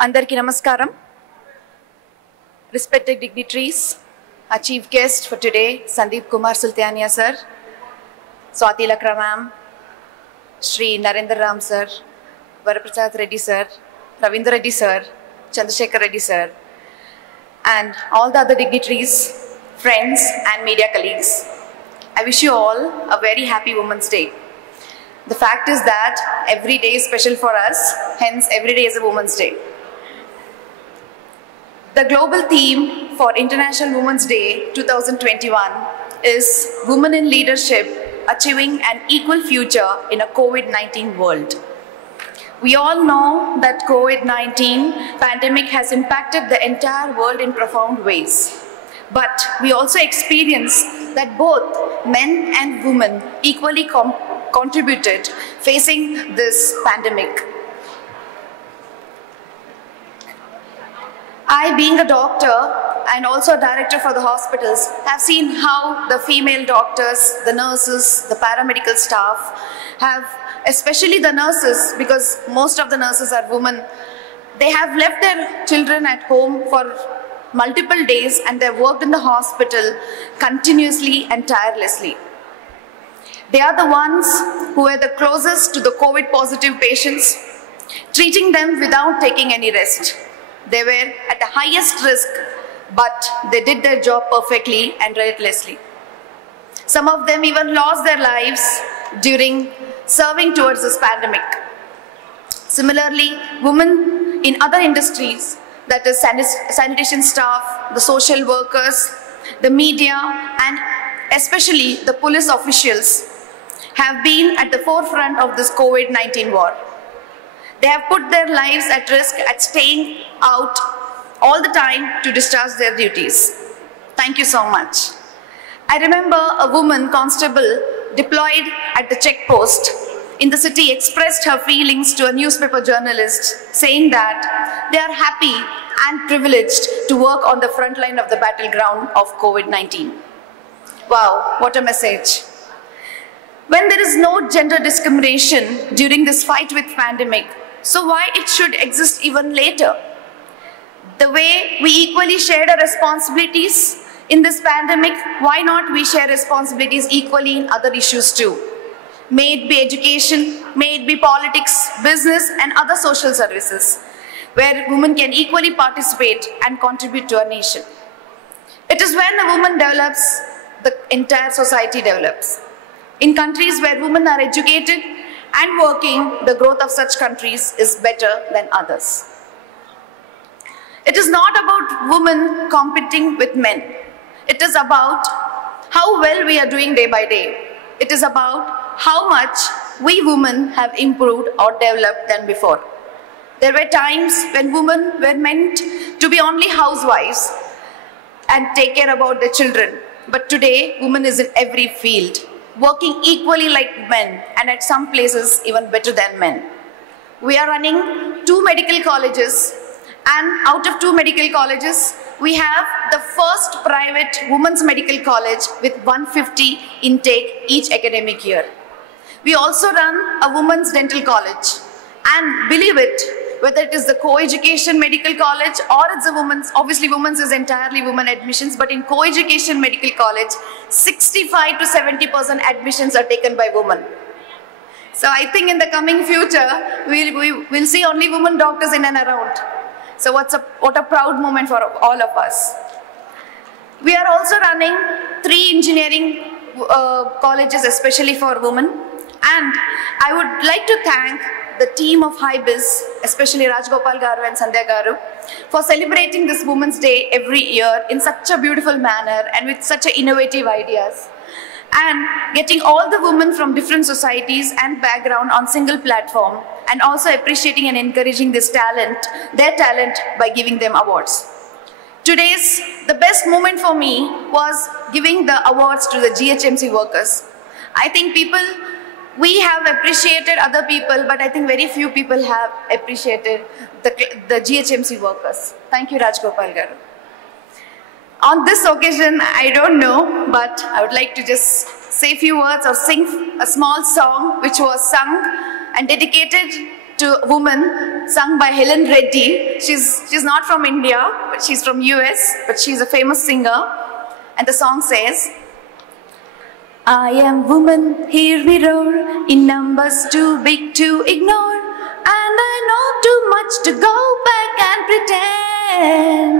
Andarki Namaskaram. Respected dignitaries, our chief guest for today, Sandeep Kumar Sultania sir, Swati Lakra ma'am, Shri Narendra Ram sir, Varaprasad Reddy sir, Ravindra Reddy sir, Chandrasekhar Reddy sir, and all the other dignitaries, friends and media colleagues. I wish you all a very happy Women's Day. The fact is that every day is special for us, hence every day is a Women's Day. The global theme for International Women's Day 2021 is Women in Leadership, Achieving an Equal Future in a COVID-19 World. We all know that COVID-19 pandemic has impacted the entire world in profound ways. But we also experience that both men and women equally contributed facing this pandemic. I, being a doctor and also a director for the hospitals, have seen how the female doctors, the nurses, the paramedical staff have, especially the nurses, because most of the nurses are women, they have left their children at home for multiple days and they've worked in the hospital continuously and tirelessly. They are the ones who are the closest to the COVID positive patients, treating them without taking any rest. They were at the highest risk, but they did their job perfectly and relentlessly. Some of them even lost their lives during serving towards this pandemic. Similarly, women in other industries, that is sanitation staff, the social workers, the media, and especially the police officials have been at the forefront of this COVID-19 war. They have put their lives at risk at staying out all the time to discharge their duties. Thank you so much. I remember a woman constable deployed at the checkpost in the city expressed her feelings to a newspaper journalist, saying that they are happy and privileged to work on the front line of the battleground of COVID-19. Wow, what a message. When there is no gender discrimination during this fight with pandemic, so why it should exist even later? The way we equally shared our responsibilities in this pandemic, why not we share responsibilities equally in other issues too? May it be education, may it be politics, business and other social services, where women can equally participate and contribute to our nation. It is when a woman develops, the entire society develops. In countries where women are educated and working, the growth of such countries is better than others. It is not about women competing with men. It is about how well we are doing day by day. It is about how much we women have improved or developed than before. There were times when women were meant to be only housewives and take care about their children. But today, women is in every field, working equally like men and at some places even better than men. We are running 2 medical colleges, and out of 2 medical colleges, we have the first private women's medical college with 150 intake each academic year. We also run a women's dental college, and believe it, whether it is the co-education medical college or it's a women's, obviously women's is entirely women admissions, but in co-education medical college, 65 to 70% admissions are taken by women. So I think in the coming future, we'll see only women doctors in and around. So what a proud moment for all of us. We are also running 3 engineering colleges, especially for women. And I would like to thank the team of HIBIS, especially Rajgopal Garu and Sandhya Garu, for celebrating this Women's Day every year in such a beautiful manner and with such innovative ideas. And getting all the women from different societies and background on single platform, and also appreciating and encouraging this talent, their talent, by giving them awards. The best moment for me was giving the awards to the GHMC workers. I think we have appreciated other people, but I think very few people have appreciated the GHMC workers. Thank you, Rajgopal Garu. On this occasion, I don't know, but I would like to just say a few words or sing a small song which was sung and dedicated to Woman, sung by Helen Reddy. She's not from India, but she's from US, but she's a famous singer. And the song says, I am woman, here we roar, in numbers too big to ignore. And I know too much to go back and pretend.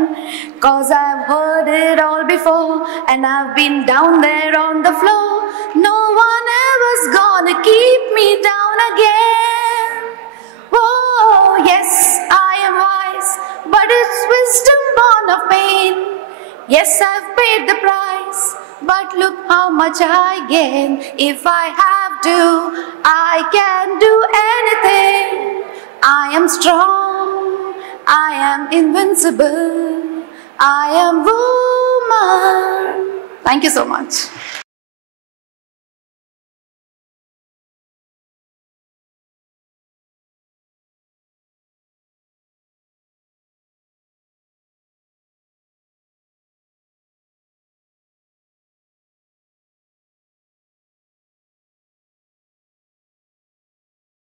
Cause I've heard it all before, and I've been down there on the floor. No one ever's gonna keep me down again. Oh, yes, I am wise, but it's wisdom born of pain. Yes, I've paid the price, but look how much I gain. If I have to, I can do anything. I am strong, I am invincible, I am woman. Thank you so much.